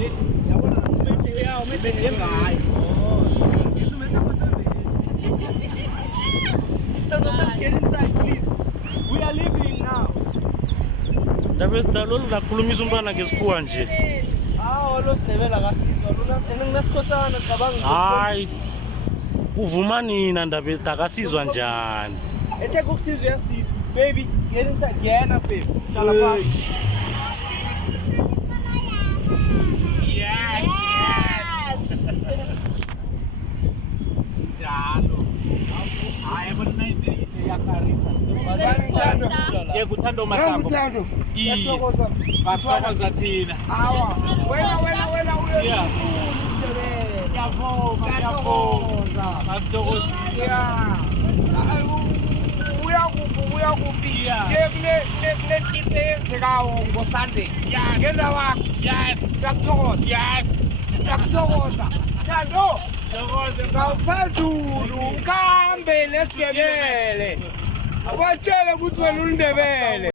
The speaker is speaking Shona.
this. Yabona umphethe yawo umphethe ngayo. Oh. Ngizumela kusebenza. Get inside please. We are leaving now. Ndabeza lolu lakhulumisa umntwana ngesikhuwa nje. Lo Sindebele akasizwa lona enginesikhosana cabanga. Hayi. Kuvuma nina Ndabeza akasizwa njani? Ethe kukusizwa yasizwa. Baby, get inside. Ngena baby. Hlala phansi. Yes. Njalo. Hayi bona into yakarisa. Ngekuthanda uMahlangu. Ngiyathokoza. Bathokoza thina. Hawa. Wena uya. Ngiyabonga. Basithokozile. Uya kuphi? Kule clip eyenzekayo ngoSunday. Ngena wakho. Yes. Ngiyathokoza. Yes. Ngiyathokoza. Thando. Thokoze ngawuphezulu ukhambe neSindebele. Abatshele ukuthi wena uNdebele.